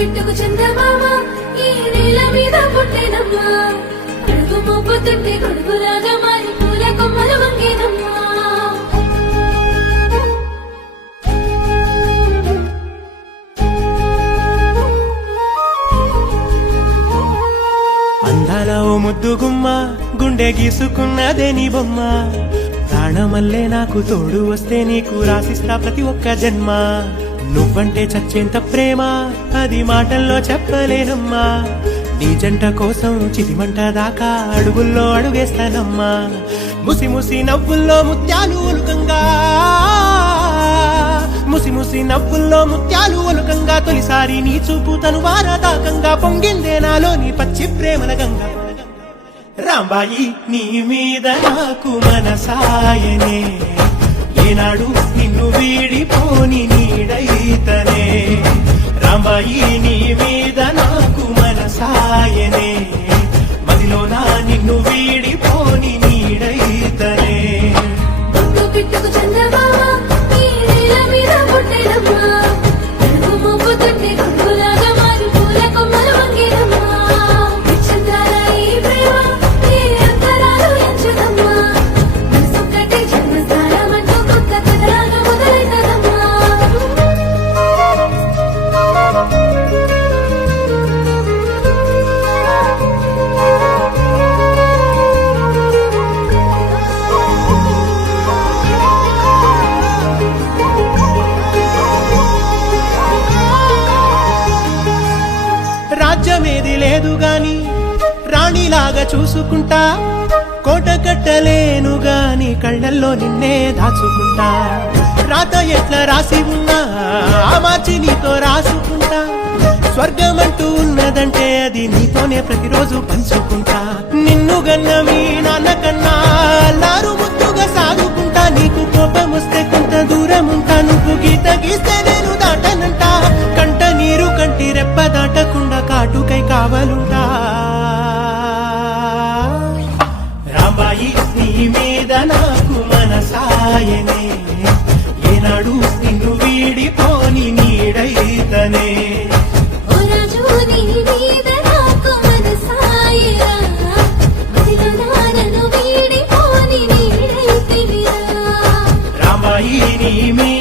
పిట్టుకు చందమామ ఈ నేల మీద పుట్టినమ్మా అడుగు మోపుతుంటే గొడుగులాగా మారి పూల కొమ్మలు వంగేనమ్మా అందాల ఓ ముద్దు గుమ్మ గుండె గీసుకున్నదే నీ బొమ్మ ప్రాణమల్లే నాకు తోడు వస్తే నీకు రాసిస్తా ప్రతి ఒక్క జన్మ నువ్వంటే చచ్చేంత ప్రేమ అది మాటల్లో చెప్పలేనమ్మా నీ జంట కోసం చితిమంట దాకా అడుగుల్లో అడుగేస్తానమ్మా ముసి ముసి నవ్వుల్లో ముత్యాలు ఒలుకంగా ముసి ముసి నవ్వుల్లో ముత్యాలు ఒలుకంగా తొలిసారి నీ చూపు తను వారదాకంగా పొంగిందే నాలో నీ పచ్చి ప్రేమల గంగా రాంబాయి నీ మీద నాకు మనసాయనే ఏనాడు నిన్ను వీడిపోని నీడైతనే రాంబాయి నీ మీద నాకు మనసాయనే మదిలోనా నిన్ను వీడిపోని నీడైతనే పిట్టుకు చందమామ ఈ నేల మీద పుట్టినమ్మా అడుగు మోపుతుంటే గొడుగులాగా మారి పూల కొమ్మలు వంగేనమ్మా విచిత్రాల ఈ ప్రేమ నీ అంతరాలు ఎంచుదమ్మా మనసొక్కటి జన్మస్థానం అంటూ కొత్త కథలాగా మొదలైతదమ్మా రాజ్యమేది లేదు గాని రాణిలాగా చూసుకుంటా కోట కట్టలేను గాని కళ్ళల్లో నిన్నే దాచుకుంటా రాత ఎట్లా రాసి ఉన్నా ఆ మార్చి నీతో రాసుకుంటా స్వర్గమంటూ ఉన్నదంటే అది నీతోనే ప్రతిరోజు పంచుకుంటా నిన్ను గన్న మీ నాన్న కన్నా అల్లారు ముద్దుగా సాగుకుంటా నీకు కోపం వస్తే కొంత దూరం ఉంటా నువ్వు గీత గీస్తే నేను దాటనంట కంట నీరు కంటి రెప్ప దాటకుండా కాటుకై కావలుంటా రాంబాయి నీ మీద నాకు మనసాయనే ఏనాడు నిన్ను వీడిపోని నీడైతనే ఓ రాజు నీ మీద నాకు మనసాయరా మదిలోనా నన్ను వీడిపోని నీడైతివిరా రాంబాయి నీ మీద